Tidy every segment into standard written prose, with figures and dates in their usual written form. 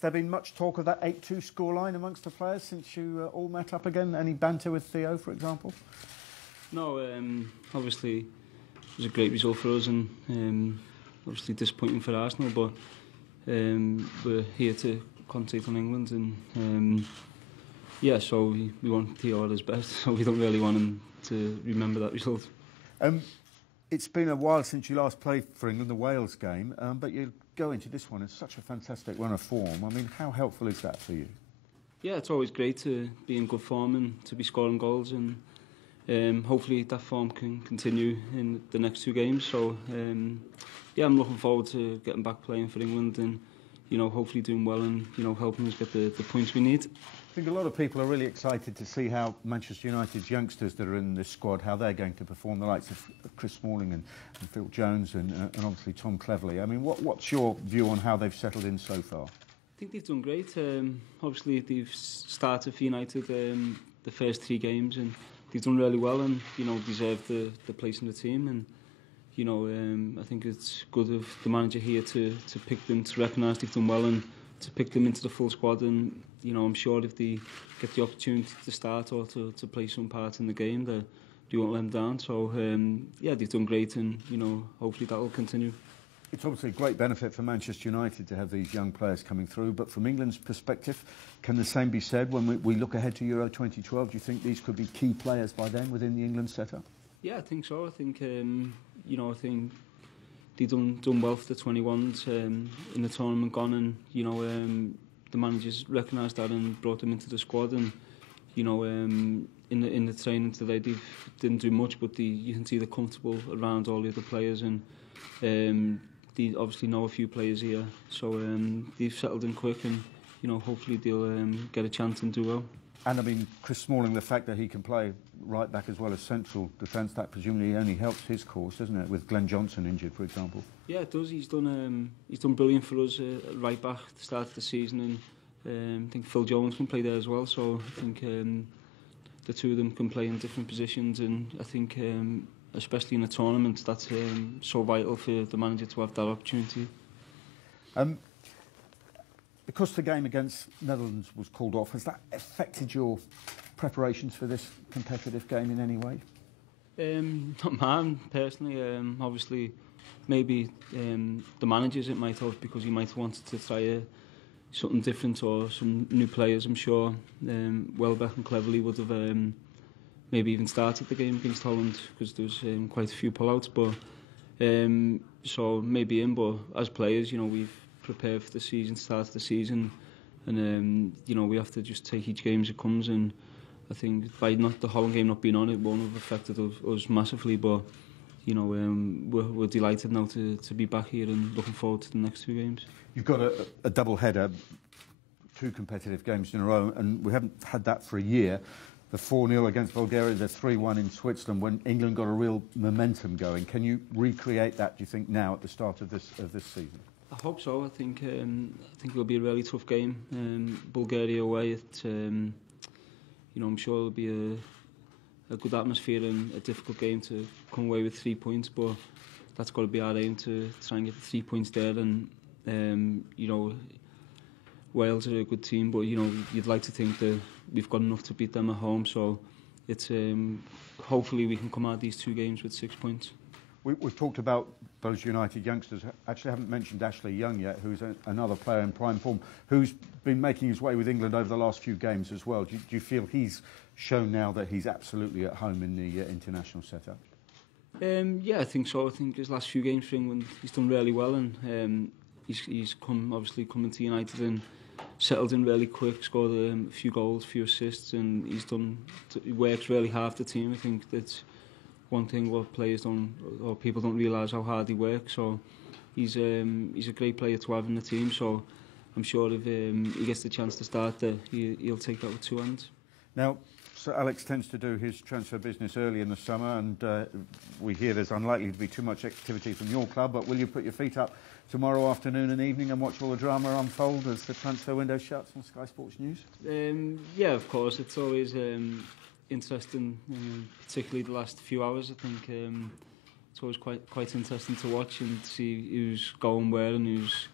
Has there been much talk of that 8-2 scoreline amongst the players since you all met up again? Any banter with Theo, for example? No, obviously it was a great result for us and obviously disappointing for Arsenal, but we're here to concentrate on England and yeah, so we want Theo at his best, so we don't really want him to remember that result. It's been a while since you last played for England, the Wales game, but you go into this one. It's such a fantastic run of form. I mean, how helpful is that for you? Yeah, it's always great to be in good form and to be scoring goals, and hopefully that form can continue in the next 2 games. So yeah, I'm looking forward to getting back playing for England and hopefully doing well and helping us get the points we need. I think a lot of people are really excited to see how Manchester United's youngsters that are in this squad, how they're going to perform, the likes of Chris Smalling and Phil Jones and obviously Tom Cleverley. I mean, what's your view on how they've settled in so far? I think they've done great. Obviously, they've started for United the first 3 games and they've done really well and deserve the place in the team. And I think it's good of the manager here to pick them, to recognise they've done well and to pick them into the full squad. And I'm sure if they get the opportunity to start or to play some part in the game, they won't let them down. So yeah, they've done great and hopefully that will continue. It's obviously a great benefit for Manchester United to have these young players coming through, but from England's perspective, can the same be said when we look ahead to Euro 2012? Do you think these could be key players by then within the England setup? Yeah, I think so. I think I think they've done well for the 21s in the tournament gone, and the managers recognised that and brought them into the squad. And in the training today, they didn't do much, but you can see they're comfortable around all the other players, and they obviously know a few players here, so they've settled in quick, and hopefully they'll get a chance and do well. And I mean, Chris Smalling, the fact that he can play right back as well as central defence, that presumably only helps his cause, doesn't it? With Glenn Johnson injured, for example. Yeah, it does. He's done brilliant for us right back at the start of the season, and I think Phil Jones can play there as well. So I think the two of them can play in different positions, and I think especially in a tournament, that's so vital for the manager to have that opportunity. Because the game against Netherlands was called off, has that affected your preparations for this competitive game in any way? Not mine, personally. Obviously, maybe the managers it might have, because he might have wanted to try something different or some new players. I'm sure Welbeck and Cleverley would have maybe even started the game against Holland, because there was quite a few pullouts. But so maybe in, but as players, we've prepared for the season, started the season, and we have to just take each game as it comes. And I think by the Holland game not being on, it won't have affected us massively. But we're delighted now to be back here and looking forward to the next 2 games. You've got a double header, 2 competitive games in a row, and we haven't had that for a year. The 4-0 against Bulgaria, the 3-1 in Switzerland, when England got a real momentum going. Can you recreate that, do you think, now at the start of this season? I hope so. I think it'll be a really tough game. Bulgaria away, I'm sure it'll be a good atmosphere and a difficult game to come away with 3 points, but that's got to be our aim, to try and get the 3 points there. And Wales are a good team, but you'd like to think that we've got enough to beat them at home. So it's hopefully we can come out of these 2 games with 6 points. We've talked about those United youngsters. Actually, haven't mentioned Ashley Young yet, who's another player in prime form, who's been making his way with England over the last few games as well. Do you feel he's shown now that he's absolutely at home in the international setup? Yeah, I think so. I think his last few games for England, he's done really well, and he's obviously come into United and settled in really quick, scored a few goals, a few assists, and he works really hard for the team. I think that's one thing what players don't, or people don't realise how hard he works. So he's a great player to have in the team. So I'm sure if he gets the chance to start there, he'll take that with 2 hands. Now, Sir Alex tends to do his transfer business early in the summer, and we hear there's unlikely to be too much activity from your club, but will you put your feet up tomorrow afternoon and evening and watch all the drama unfold as the transfer window shuts on Sky Sports News? Yeah, of course. It's always interesting, particularly the last few hours. I think it's always quite interesting to watch and see who's going where and who's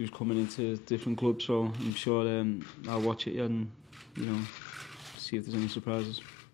who's coming into different clubs. So I'm sure I'll watch it and see if there's any surprises.